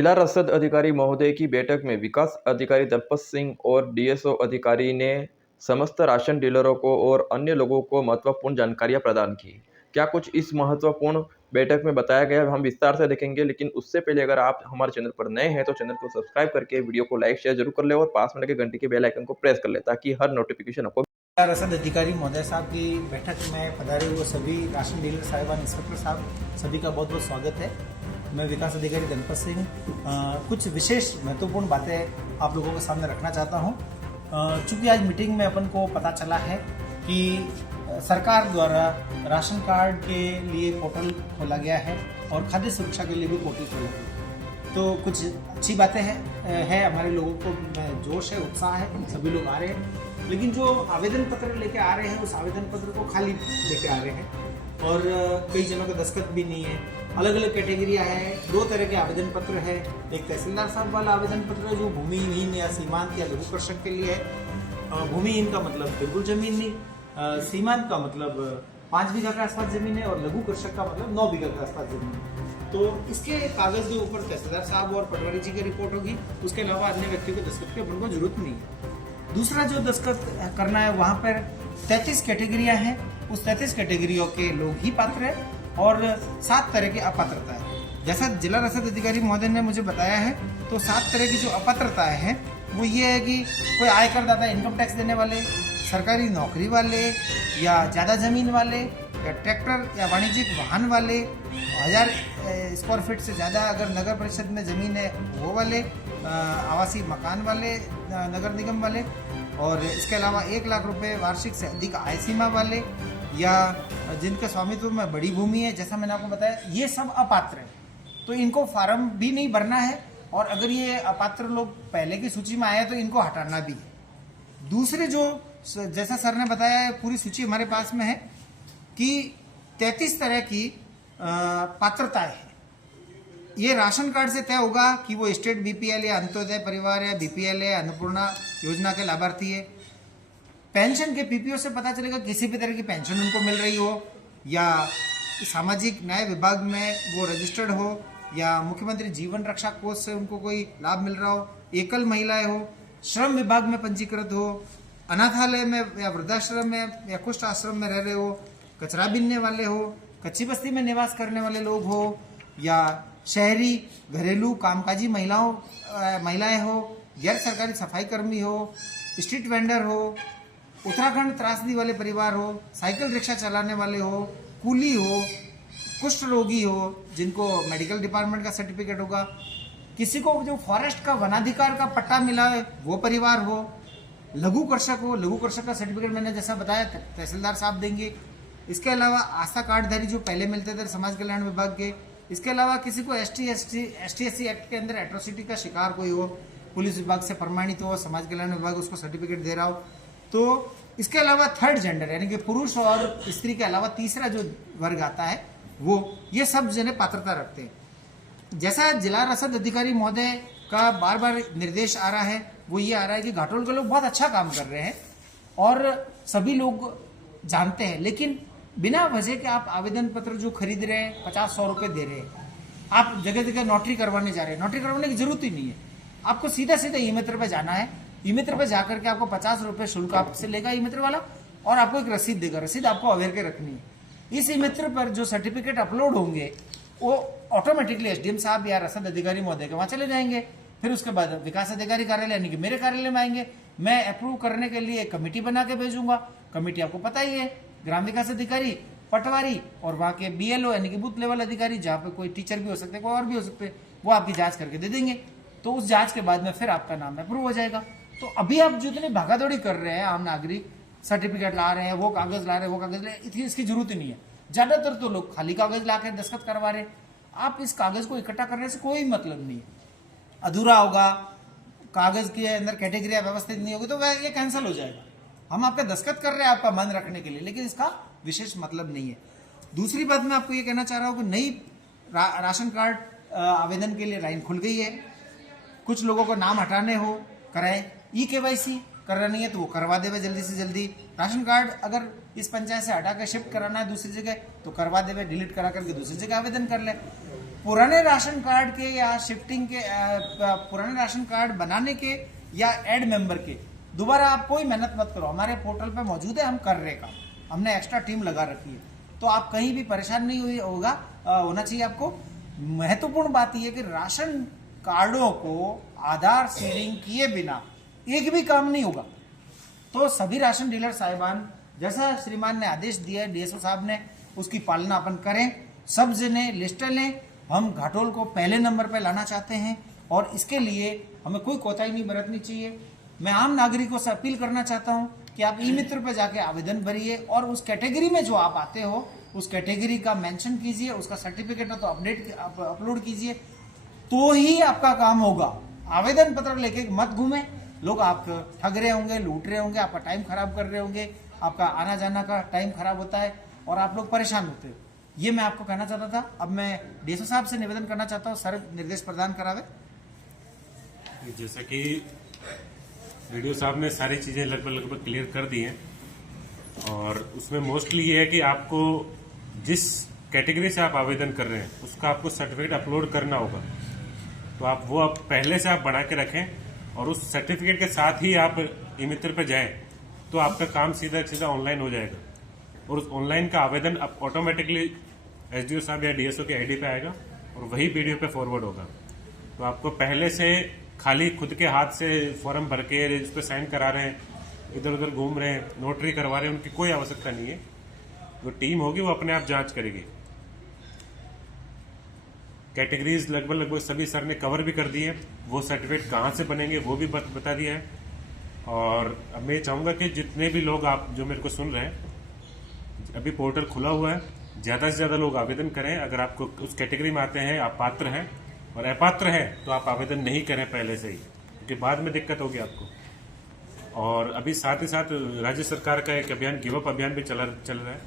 जिला रसद अधिकारी महोदय की बैठक में विकास अधिकारी दलपत सिंह और डीएसओ अधिकारी ने समस्त राशन डीलरों को और अन्य लोगों को महत्वपूर्ण जानकारियां प्रदान की। क्या कुछ इस महत्वपूर्ण बैठक में बताया गया हम विस्तार से देखेंगे, लेकिन उससे पहले अगर आप हमारे चैनल पर नए हैं तो चैनल को सब्सक्राइब करके वीडियो को लाइक शेयर जरूर कर ले और पास में लगे घंटी के बेल आइकन को प्रेस कर ले ताकि हर नोटिफिकेशन आपको। रसद अधिकारी महोदय साहब की बैठक में पधारे हुए सभी राशन डीलर साहिबान, इंस्पेक्टर साहब, सभी का बहुत बहुत स्वागत है। मैं विकास अधिकारी दलपत सिंह कुछ विशेष महत्वपूर्ण बातें आप लोगों के सामने रखना चाहता हूं। चूँकि आज मीटिंग में अपन को पता चला है कि सरकार द्वारा राशन कार्ड के लिए पोर्टल खोला गया है और खाद्य सुरक्षा के लिए भी पोर्टल खोला गया है, तो कुछ अच्छी बातें हैं। हमारे लोगों को जोश है, उत्साह है, सभी लोग आ रहे हैं। लेकिन जो आवेदन पत्र लेके आ रहे हैं उस आवेदन पत्र को खाली लेके आ रहे हैं और कई जनों का दस्तखत भी नहीं है। अलग अलग कैटेगरियाँ हैं, दो तरह के आवेदन पत्र है। एक तहसीलदार साहब वाला आवेदन पत्र है जो भूमिहीन या सीमांत या लघु कृषक के लिए है। भूमिहीन का मतलब बिल्कुल जमीन नहीं, सीमांत का मतलब 5 बीघा के आसपास जमीन है और लघु कृषक का मतलब 9 बीघा के आसपास जमीन है। तो इसके कागज के ऊपर तहसीलदार साहब और पटवारी जी की रिपोर्ट होगी, उसके अलावा अन्य व्यक्तियों के दस्तखत की अपन को जरूरत नहीं है। दूसरा जो दस्तखत करना है वहाँ पर 33 कैटेगरियाँ हैं, उस 33 कैटेगरियों के लोग ही पात्र हैं और 7 तरह की अपात्रता है। जैसा जिला रसद अधिकारी महोदय ने मुझे बताया है तो 7 तरह की जो अपात्रताएं हैं वो ये है कि कोई आयकर दाता, इनकम टैक्स देने वाले, सरकारी नौकरी वाले या ज़्यादा ज़मीन वाले या ट्रैक्टर या वाणिज्यिक वाहन वाले, 1000 स्क्वायर फीट से ज़्यादा अगर नगर परिषद में ज़मीन है वो वाले, आवासीय मकान वाले, नगर निगम वाले, और इसके अलावा 1 लाख रुपए वार्षिक से अधिक आय सीमा वाले या जिनके स्वामित्व में बड़ी भूमि है, जैसा मैंने आपको बताया, ये सब अपात्र हैं। तो इनको फार्म भी नहीं भरना है और अगर ये अपात्र लोग पहले की सूची में आए तो इनको हटाना भी है। दूसरे जो जैसा सर ने बताया है, पूरी सूची हमारे पास में है कि 33 तरह की पात्रताएं हैं। ये राशन कार्ड से तय होगा कि वो स्टेट बीपीएल या अंत्योदय परिवार या बीपीएल है, अन्नपूर्णा योजना के लाभार्थी है। पेंशन के पीपीओ से पता चलेगा किसी भी तरह की पेंशन उनको मिल रही हो या सामाजिक न्याय विभाग में वो रजिस्टर्ड हो या मुख्यमंत्री जीवन रक्षा कोष से उनको कोई लाभ मिल रहा हो, एकल महिलाएं हो, श्रम विभाग में पंजीकृत हो, अनाथालय में या वृद्धाश्रम में या कुष्ठ आश्रम में रह रहे हो, कचरा बीनने वाले हो, कच्ची बस्ती में निवास करने वाले लोग हो या शहरी घरेलू कामकाजी महिलाएं हो, गैर सरकारी सफाई कर्मी हो, स्ट्रीट वेंडर हो, उत्तराखंड त्रासदी वाले परिवार हो, साइकिल रिक्शा चलाने वाले हो, कूली हो, कुष्ठ रोगी हो जिनको मेडिकल डिपार्टमेंट का सर्टिफिकेट होगा, किसी को जो फॉरेस्ट का वनाधिकार का पट्टा मिला है वो परिवार हो, लघु कृषक हो, लघु कृषक का सर्टिफिकेट मैंने जैसा बताया तहसीलदार साहब देंगे। इसके अलावा आस्था कार्डधारी जो पहले मिलते थे समाज कल्याण विभाग के, इसके अलावा किसी को एसटी एससी एक्ट के अंदर एट्रोसिटी का शिकार कोई हो, पुलिस विभाग से प्रमाणित हो, समाज कल्याण विभाग उसको सर्टिफिकेट दे रहा हो, तो इसके अलावा थर्ड जेंडर यानी कि पुरुष और स्त्री के अलावा तीसरा जो वर्ग आता है वो, ये सब जने पात्रता रखते हैं। जैसा जिला रसद अधिकारी महोदय का बार बार निर्देश आ रहा है वो ये आ रहा है कि घाटोल के लोग बहुत अच्छा काम कर रहे हैं और सभी लोग जानते हैं, लेकिन बिना वजह के आप आवेदन पत्र जो खरीद रहे हैं 50-100 रुपये दे रहे हैं, आप जगह जगह नोटरी करवाने जा रहे हैं। नोटरी करवाने की जरूरत ही नहीं है, आपको सीधा सीधा ई मित्र पे जाना है। ई मित्र पे जाकर के आपको 50 रुपये शुल्क आपसे लेगा ई मित्र वाला और आपको एक रसीद देगा। रसीद आपको अवेयर के रखनी है। इस ई मित्र पर जो सर्टिफिकेट अपलोड होंगे वो ऑटोमेटिकली एसडीएम साहब या रसद अधिकारी महोदय के वहाँ चले जाएंगे। फिर उसके बाद विकास अधिकारी कार्यालय यानी कि मेरे कार्यालय में आएंगे। मैं अप्रूव करने के लिए एक कमेटी बना के भेजूंगा। कमेटी आपको पता ही है, ग्राम विकास अधिकारी, पटवारी और वहाँ के बीएलओ यानी कि बूथ लेवल अधिकारी, जहाँ पे कोई टीचर भी हो सकते हैं, कोई और भी हो सकते हैं, वो आपकी जांच करके दे देंगे। तो उस जांच के बाद में फिर आपका नाम अप्रूव हो जाएगा। तो अभी आप जितनी भागादौड़ी कर रहे हैं, आम नागरिक सर्टिफिकेट ला रहे हैं, वो कागज ला रहे हैं, वो कागज ला रहे हैं, इसकी जरूरत ही नहीं है। ज्यादातर तो लोग खाली कागज ला कर दस्तखत करवा रहे हैं। आप इस कागज को इकट्ठा करने से कोई मतलब नहीं है, अधूरा होगा, कागज के अंदर कैटेगरिया व्यवस्थित नहीं होगी तो वह ये कैंसिल हो जाएगा। हम आपका दस्तखत कर रहे हैं आपका मन रखने के लिए, लेकिन इसका विशेष मतलब नहीं है। दूसरी बात मैं आपको ये कहना चाह रहा हूँ कि नई राशन कार्ड आवेदन के लिए लाइन खुल गई है। कुछ लोगों को नाम हटाने हो कराए, ई-केवाईसी करानी है तो वो करवा देवे जल्दी से जल्दी। राशन कार्ड अगर इस पंचायत से हटा कर शिफ्ट कराना है दूसरी जगह तो करवा देवे, डिलीट करा करके दूसरी जगह आवेदन कर ले। पुराने राशन कार्ड के या शिफ्टिंग के पुराने राशन कार्ड बनाने के या एड मेंबर के दोबारा आप कोई मेहनत मत करो, हमारे पोर्टल पे मौजूद है, हम कर रहे काम, हमने एक्स्ट्रा टीम लगा रखी है, तो आप कहीं भी परेशान नहीं होना चाहिए आपको। महत्वपूर्ण बात यह है कि राशन कार्डों को आधार सीडिंग किए बिना एक भी काम नहीं होगा। तो सभी राशन डीलर साहिबान, जैसा श्रीमान ने आदेश दिया है डीएसओ साहब ने, उसकी पालना अपन करें, सब जने लिस्ट लें। हम घाटोल को पहले नंबर पे लाना चाहते हैं और इसके लिए हमें कोई कोताही नहीं बरतनी चाहिए। मैं आम नागरिकों से अपील करना चाहता हूं कि आप ई मित्र पे जाके आवेदन भरिए और उस कैटेगरी में जो आप आते हो उस कैटेगरी का मेंशन कीजिए, उसका सर्टिफिकेट है तो अपलोड कीजिए, तो ही आपका काम होगा। आवेदन पत्र लेके मत घूमे, लोग आप ठग रहे होंगे, लूट रहे होंगे, आपका टाइम खराब कर रहे होंगे, आपका आना जाना का टाइम खराब होता है और आप लोग परेशान होते हो। ये मैं आपको कहना चाहता था। अब मैं डीएसओ साहब से निवेदन करना चाहता हूँ, सर निर्देश प्रदान करावे। जैसा कि वीडियो साहब ने सारी चीजें लगभग क्लियर कर दी हैं और उसमें मोस्टली ये है कि आपको जिस कैटेगरी से आप आवेदन कर रहे हैं उसका आपको सर्टिफिकेट अपलोड करना होगा, तो आप वो आप पहले से आप बना के रखें और उस सर्टिफिकेट के साथ ही आप ई मित्र पर जाएं तो आपका काम सीधा सीधा ऑनलाइन हो जाएगा और उस ऑनलाइन का आवेदन अब ऑटोमेटिकली एसडीओ साहब या डीएसओ के आईडी पे आएगा और वही वीडियो पे फॉरवर्ड होगा। तो आपको पहले से खाली खुद के हाथ से फॉर्म भर के उस पर साइन करा रहे हैं, इधर उधर घूम रहे हैं, नोटरी करवा रहे हैं, उनकी कोई आवश्यकता नहीं है। जो टीम होगी वो अपने आप जांच करेगी। कैटेगरीज लगभग सभी सर ने कवर भी कर दी है, वो सर्टिफिकेट कहाँ से बनेंगे वो भी बता दिया है। और अब मैं चाहूँगा कि जितने भी लोग आप जो मेरे को सुन रहे हैं, अभी पोर्टल खुला हुआ है, ज़्यादा से ज़्यादा लोग आवेदन करें। अगर आपको उस कैटेगरी में आते हैं, आप पात्र हैं और अपात्र हैं तो आप आवेदन नहीं करें पहले से ही, क्योंकि बाद में दिक्कत होगी आपको। और अभी साथ ही साथ राज्य सरकार का एक अभियान गिव अप अभियान भी चल रहा है,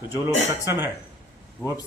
तो जो लोग सक्षम है वो अब